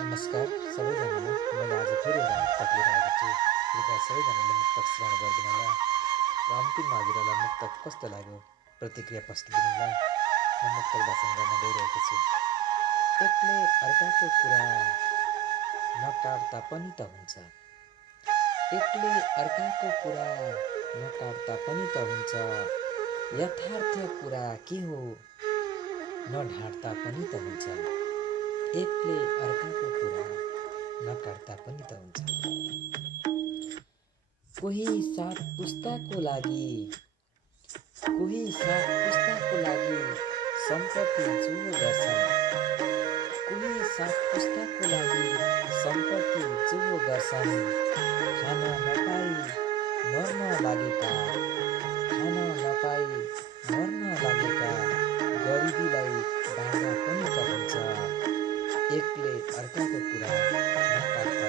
नमस्कार सबैजनालाई। मैले आज फेरि एउटा मुक्तक लिएर आएको छु। कृपया सबैजनाले मुक्तक श्रवण गरिदिनु होला र अन्तिममा हजुरहरूलाई मुक्तक कस्तो लाग्यो प्रतिक्रिया पस्किदिनु होला। म मुक्तक वाचन गर्न गइरहेको छु। एकले अर्काको कुरा नकाट्दा पनि त हुन्छ। एकले अर्काको कुरा नकाट्दा पनि त हुन्छ। यथार्थ कुरा के हो नढाँट्दा पनि त हुन्छ। एकले अर्काको कुरा नकाट्दा पनि त हुन्छ। कोही सात पुस्ताको लागि सम्पत्ति जुओ गर्छन्। कोही सात पुस्ताको लागि सम्पत्ति जुओ गर्छन्। खान नपाई मर्न लागेका गरिबीलाई बाँड्दा पनि त हुन्छ। एकले अर्काको कुरा नकाट्दा